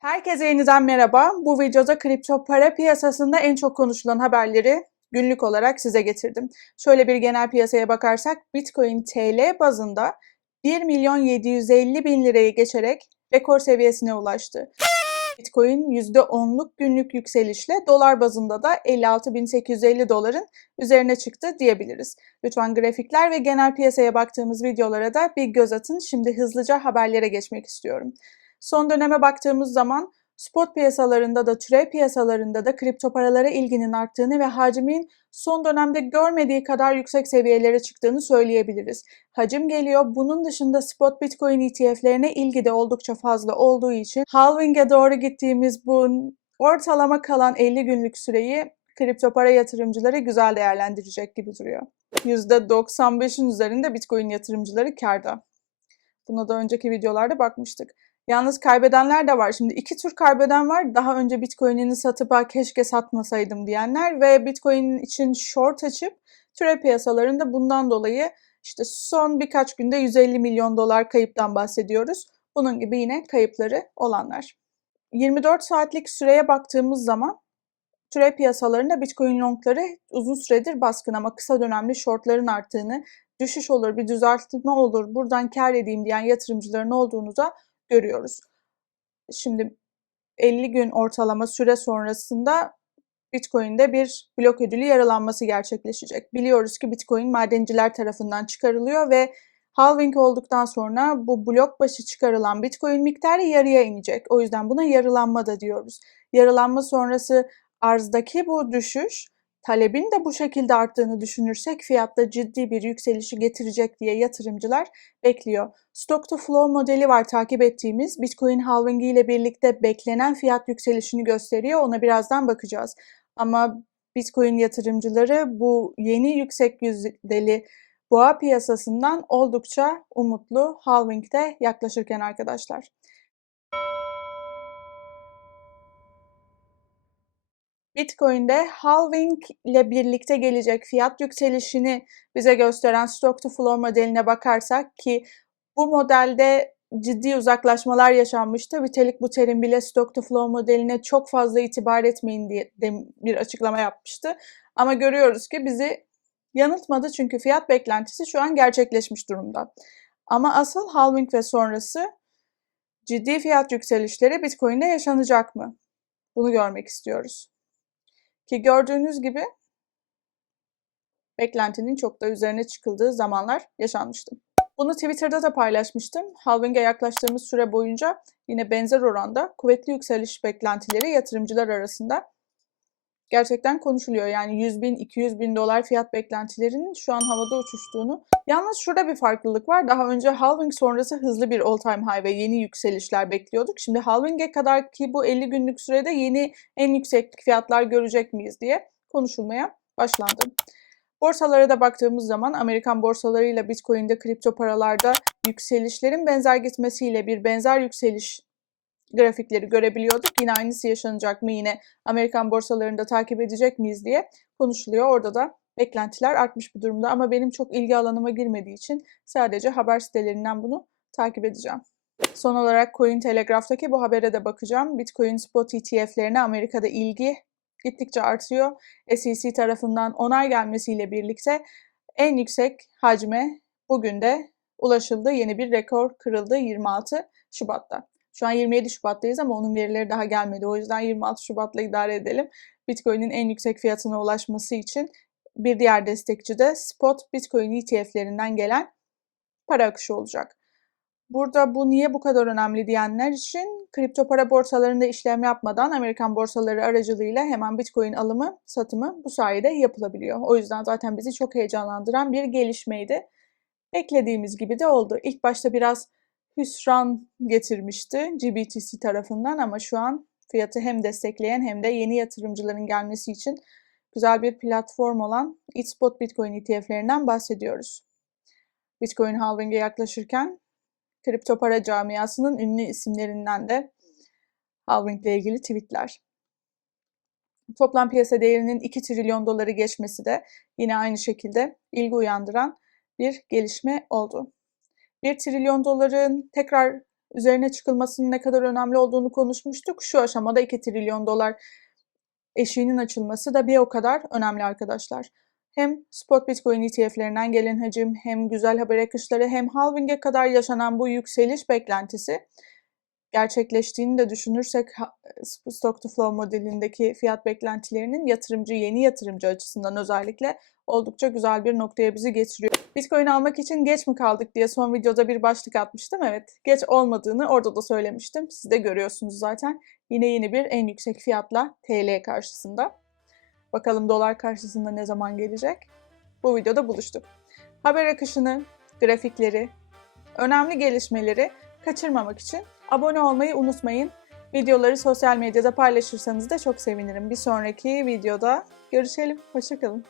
Herkese yeniden merhaba. Bu videoda kripto para piyasasında en çok konuşulan haberleri günlük olarak size getirdim. Şöyle bir genel piyasaya bakarsak Bitcoin TL bazında 1 milyon 750 bin lirayı geçerek rekor seviyesine ulaştı. Bitcoin %10'luk günlük yükselişle dolar bazında da 56.850 doların üzerine çıktı diyebiliriz. Lütfen grafikler ve genel piyasaya baktığımız videolara da bir göz atın. Şimdi hızlıca haberlere geçmek istiyorum. Son döneme baktığımız zaman spot piyasalarında da türev piyasalarında da kripto paralara ilginin arttığını ve hacmin son dönemde görmediği kadar yüksek seviyelere çıktığını söyleyebiliriz. Hacim geliyor. Bunun dışında spot bitcoin ETF'lerine ilgi de oldukça fazla olduğu için halving'e doğru gittiğimiz bu ortalama kalan 50 günlük süreyi kripto para yatırımcıları güzel değerlendirecek gibi duruyor. %95'in üzerinde bitcoin yatırımcıları karda. Buna da önceki videolarda bakmıştık. Yalnız kaybedenler de var. Şimdi iki tür kaybeden var. Daha önce Bitcoin'ini satıp ha keşke satmasaydım diyenler ve Bitcoin için short açıp türe piyasalarında bundan dolayı işte son birkaç günde 150 milyon dolar kayıptan bahsediyoruz. Bunun gibi yine kayıpları olanlar. 24 saatlik süreye baktığımız zaman türe piyasalarında Bitcoin longları uzun süredir baskın ama kısa dönemli shortların arttığını, düşüş olur, bir düzeltme olur, buradan kar edeyim diyen yatırımcıların olduğunu da görüyoruz. Şimdi 50 gün ortalama süre sonrasında Bitcoin'de bir blok ödülü yaralanması gerçekleşecek. Biliyoruz ki Bitcoin madenciler tarafından çıkarılıyor ve halving olduktan sonra bu blok başı çıkarılan Bitcoin miktarı yarıya inecek. O yüzden buna yarılanma da diyoruz. Yarılanma sonrası arzdaki bu düşüş talebin de bu şekilde arttığını düşünürsek fiyatta ciddi bir yükselişi getirecek diye yatırımcılar bekliyor. Stock to flow modeli var takip ettiğimiz. Bitcoin halvingi ile birlikte beklenen fiyat yükselişini gösteriyor. Ona birazdan bakacağız. Ama Bitcoin yatırımcıları bu yeni yüksek yüzdeli boğa piyasasından oldukça umutlu halvingde yaklaşırken arkadaşlar. Bitcoin'de halving ile birlikte gelecek fiyat yükselişini bize gösteren stock to flow modeline bakarsak ki bu modelde ciddi uzaklaşmalar yaşanmıştı. Vitalik Buterin bile stock to flow modeline çok fazla itibar etmeyin diye bir açıklama yapmıştı. Ama görüyoruz ki bizi yanıltmadı çünkü fiyat beklentisi şu an gerçekleşmiş durumda. Ama asıl halving ve sonrası ciddi fiyat yükselişleri Bitcoin'de yaşanacak mı? Bunu görmek istiyoruz. Ki gördüğünüz gibi beklentinin çok da üzerine çıkıldığı zamanlar yaşanmıştı. Bunu Twitter'da da paylaşmıştım. Halving'e yaklaştığımız süre boyunca yine benzer oranda kuvvetli yükseliş beklentileri yatırımcılar arasında gerçekten konuşuluyor. Yani 100 bin, 200 bin dolar fiyat beklentilerinin şu an havada uçuştuğunu. Yalnız şurada bir farklılık var. Daha önce halving sonrası hızlı bir all time high ve yeni yükselişler bekliyorduk. Şimdi halving'e kadar ki bu 50 günlük sürede yeni en yüksek fiyatlar görecek miyiz diye konuşulmaya başlandı. Borsalara da baktığımız zaman Amerikan borsalarıyla Bitcoin'de kripto paralarda yükselişlerin benzer gitmesiyle bir benzer yükseliş grafikleri görebiliyorduk. Yine aynısı yaşanacak mı yine Amerikan borsalarında takip edecek miyiz diye konuşuluyor. Orada da beklentiler artmış bir durumda ama benim çok ilgi alanıma girmediği için sadece haber sitelerinden bunu takip edeceğim. Son olarak Cointelegraph'taki bu habere de bakacağım. Bitcoin spot ETF'lerine Amerika'da ilgi gittikçe artıyor. SEC tarafından onay gelmesiyle birlikte en yüksek hacme bugün de ulaşıldı. Yeni bir rekor kırıldı 26 Şubat'ta. Şu an 27 Şubat'tayız ama onun verileri daha gelmedi. O yüzden 26 Şubat'la idare edelim. Bitcoin'in en yüksek fiyatına ulaşması için bir diğer destekçi de spot Bitcoin ETF'lerinden gelen para akışı olacak. Burada bu niye bu kadar önemli diyenler için kripto para borsalarında işlem yapmadan Amerikan borsaları aracılığıyla hemen Bitcoin alımı, satımı bu sayede yapılabiliyor. O yüzden zaten bizi çok heyecanlandıran bir gelişmeydi. Beklediğimiz gibi de oldu. İlk başta biraz hüsran getirmişti GBTC tarafından ama şu an fiyatı hem destekleyen hem de yeni yatırımcıların gelmesi için güzel bir platform olan eTspot Bitcoin ETF'lerinden bahsediyoruz. Bitcoin halving'e yaklaşırken kripto para camiasının ünlü isimlerinden de halving ile ilgili tweetler. Toplam piyasa değerinin 2 trilyon doları geçmesi de yine aynı şekilde ilgi uyandıran bir gelişme oldu. 1 trilyon doların tekrar üzerine çıkılmasının ne kadar önemli olduğunu konuşmuştuk. Şu aşamada 2 trilyon dolar eşiğinin açılması da bir o kadar önemli arkadaşlar. Hem spot Bitcoin ETF'lerinden gelen hacim, hem güzel haber akışları, hem halving'e kadar yaşanan bu yükseliş beklentisi gerçekleştiğini de düşünürsek ha- stock to flow modelindeki fiyat beklentilerinin yatırımcı, yeni yatırımcı açısından özellikle oldukça güzel bir noktaya bizi getiriyor. Bitcoin almak için geç mi kaldık diye son videoda bir başlık atmıştım. Evet, geç olmadığını orada da söylemiştim. Siz de görüyorsunuz zaten. Yine yeni bir en yüksek fiyatla TL karşısında. Bakalım dolar karşısında ne zaman gelecek? Bu videoda buluştuk. Haber akışını, grafikleri, önemli gelişmeleri kaçırmamak için abone olmayı unutmayın. Videoları sosyal medyada paylaşırsanız da çok sevinirim. Bir sonraki videoda görüşelim. Hoşçakalın.